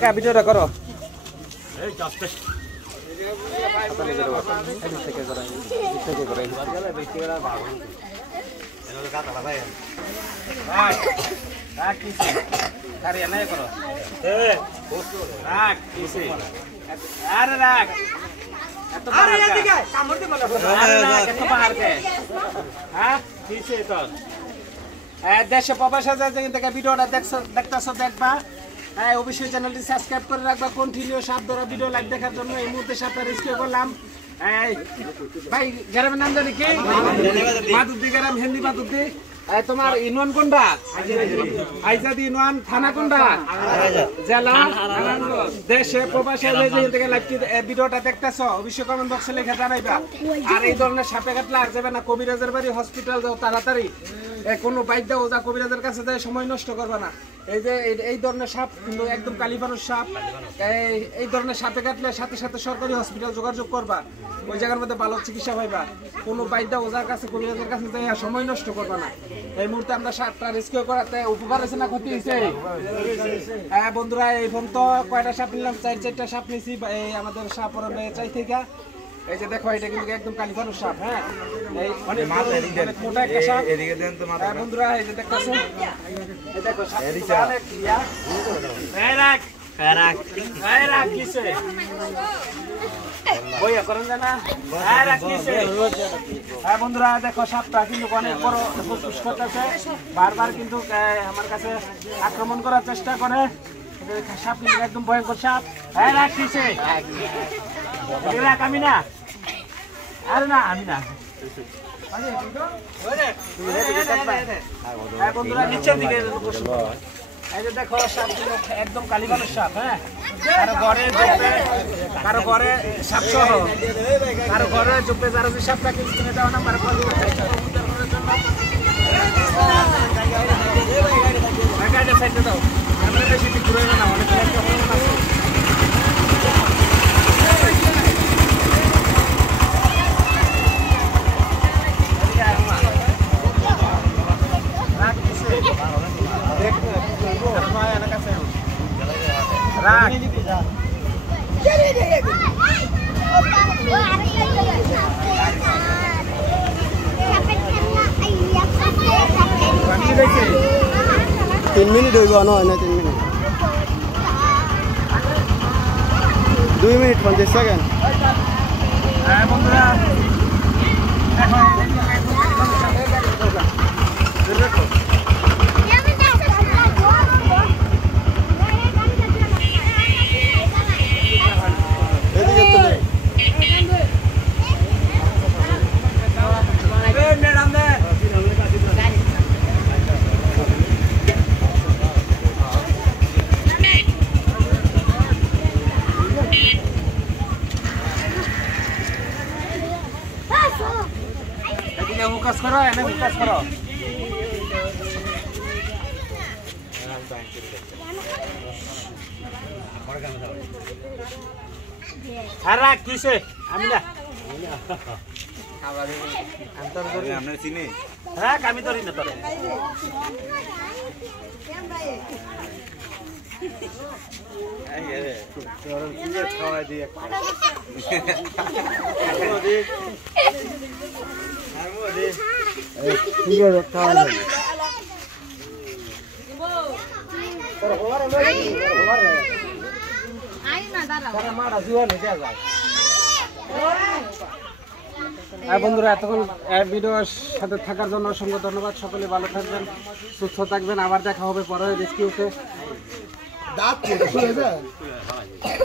কা ভিডিওটা করো দেশে প্রবাসে ভিডিওটা দেখতেছ দেখবা অবশ্যই চ্যানেলটি সাবস্ক্রাইব করে রাখবা কন্টিনিউ সাপ ধরা ভিডিও লাইক দেখার জন্য এই মুহূর্তে সাপটা রেস্কিউ করলাম ভাই গ্রামের নাম জানি কি মাদুদ্দি গ্রাম হিন্দি মাদুদ্দি তোমার ইউনিয়ন কোনটা আইজাদি ইউনিয়ন থানা কোনটা জেলা দেশে প্রবাসে ভিডিওটা দেখতেছ অবশ্যই কমেন্ট বক্সে লিখে জানাইবা আর এই ধরনের সাপে কাটলে আর যাবে না কবিরাজের বাড়ি হসপিটাল যাও তাড়াতাড়ি কোনো বাইক দাও যা কবিরাজের কাছে যায় সময় নষ্ট করবে না এই যে এই ধরনের সাপ কিন্তু একদম কালিবানুর সাপ এই ধরনের সাপে কাটলে সাথে সাথে সরকারি হসপিটাল যোগাযোগ করবা ওই জায়গার মধ্যে ভালো চিকিৎসা পাইবা কোনো বাইক দাও ওজার কাছে কবিরাজের কাছে যায় সময় নষ্ট করবে না এই মুহূর্তে আমরা সাপটা রেস্কিউ করাতে উপকার হয়েছে না ক্ষতি হয়েছে হ্যাঁ বন্ধুরা এই ফোন তো কয়টা সাপ নিলাম 4টা সাপ নিয়েছি এই আমাদের সাপ চাই থেকে এই যে দেখো এটা কিন্তু একদম কালিফানুর সাপ হ্যাঁ এই অনেক মোটা একটা সাপ এদিকে দেন তো মাথা বন্ধুরা এই যে দেখতেছেন এই দেখো সাপ অনেক ইয়া এই রাখ কিসে বইয়া করেন না এই রাখ কিসে হ্যাঁ বন্ধুরা দেখো সাপটা কিন্তু অনেক বড় ফুসফুস করতেছে বারবার কিন্তু আমার কাছে আক্রমণ করার চেষ্টা করে সাপ কিন্তু একদম ভয়ঙ্কর সাপ এই রাখ কিসে আমি না আরে না আমি না বন্ধুরা নিচের দিকে এই যে দেখো সাপ একদম কালিবানুর সাপ হ্যাঁ কারো ঘরে সাপ সহ কারো ঘরে চুপে যারা যে সাপটা কিনে দেওয়া নাম্বার সাইডে দাও আমরা বেশি ঘুরে না অনেক তিন মিনিট হইব না 3 মিনিট 2 মিনিট 50 সেকেন্ড হ্যাঁ বন্ধুরা Bukas karo, ini bukas karo. Harak kise, amina. Antar kori, amna sini. Harak kami tori na tori. Orang punya kawan dia. ঠিক আছে খাওয়া যাবে বন্ধুরা এতক্ষণ ভিডিওর সাথে থাকার জন্য অসংখ্য ধন্যবাদ সকলে ভালো থাকবেন সুস্থ থাকবেন আবার দেখা হবে পরে রেস্কিউতে